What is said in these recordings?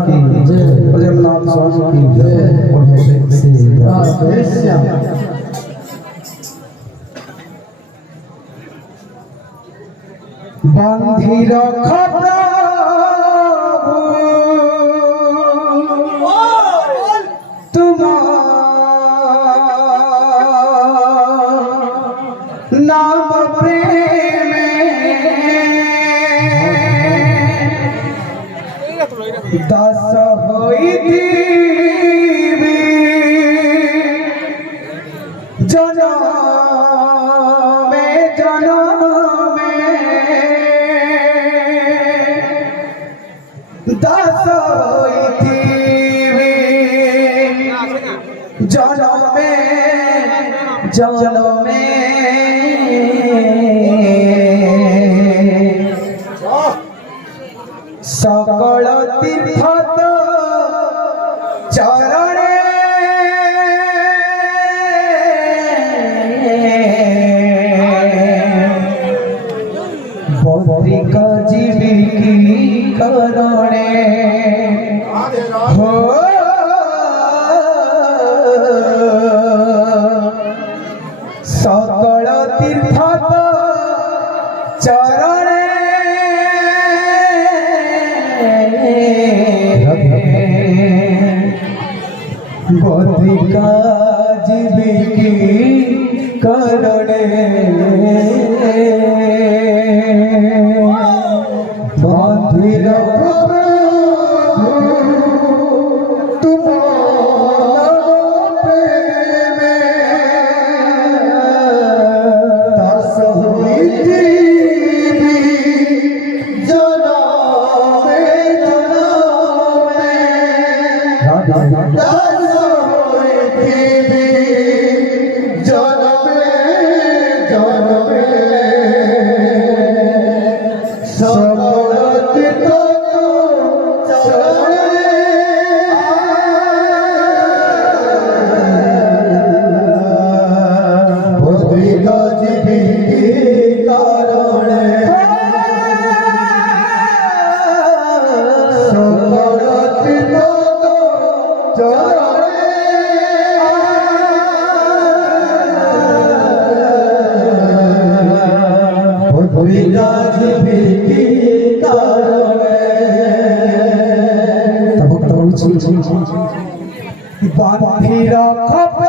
की जगन्नाथ स्वामी की जय और भोले से बांधी रख तुम नाम प्रेम दस होई दीवी जनम दस होई दीवी जनम सकल तीर्थ चरणे बद्रिक जीविकी करणे हो सकल तीर्थ चरणे बद्रिका जीविकी करणे बांधिर तुम प्रेम दस हुई दीवी बांधी रख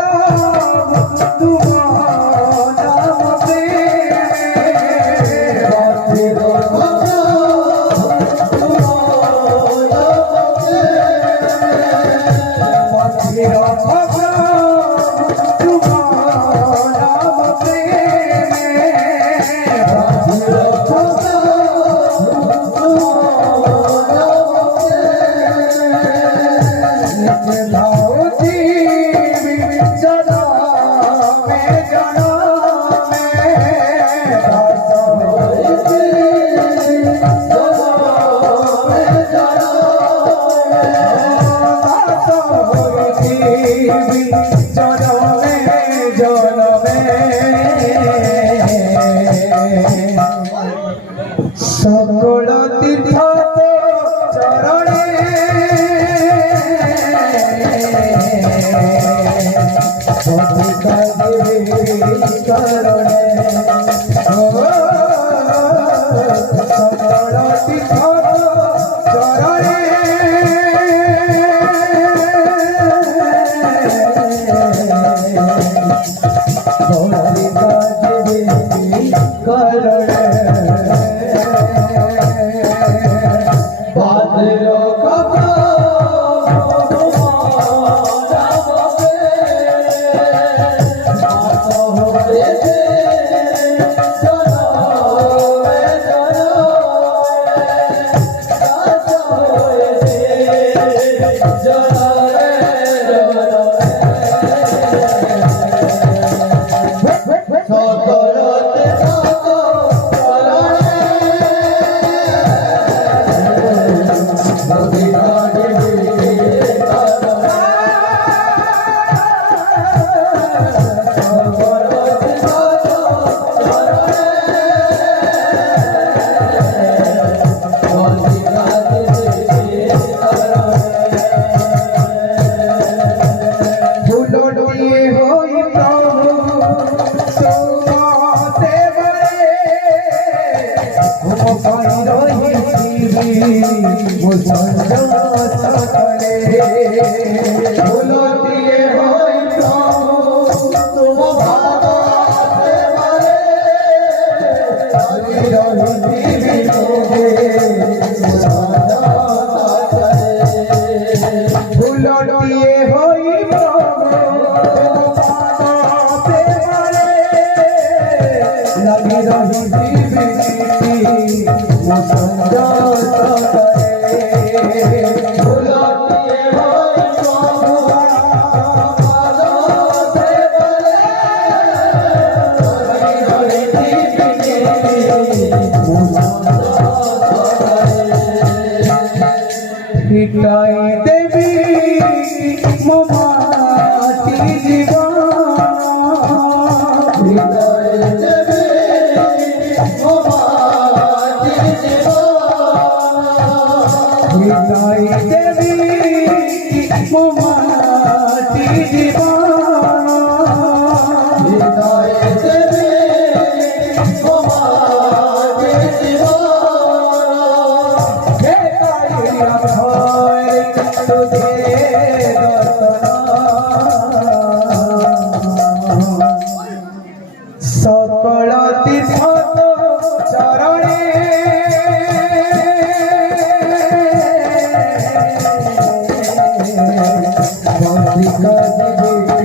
सकल तीर्थ चरणे बद्रिका जीविकी करणे सकल तीर्थ चरणे बद्रिका जीविकी करणे ফুলটিয়ে হই প্রভু তোমা সেবারে ঘুম পাই রহিছি মো সঞ্জয় সকালে ফুলটিয়ে হই প্রভু তোমা সেবারে রহিছি ফুলটিয়ে হই লাগি রহিছি মো সঞ্জয় সকালে ফুলটিয়ে হই প্রভু हिटाई देवी मोमाती जीवन हिटाई देवी मोमाती जीवन हिटाई देवी मोमाती जीवन हिटाई देवी मोमाती जीवन সকল তীর্থ চরণে বন্দিকা দিবে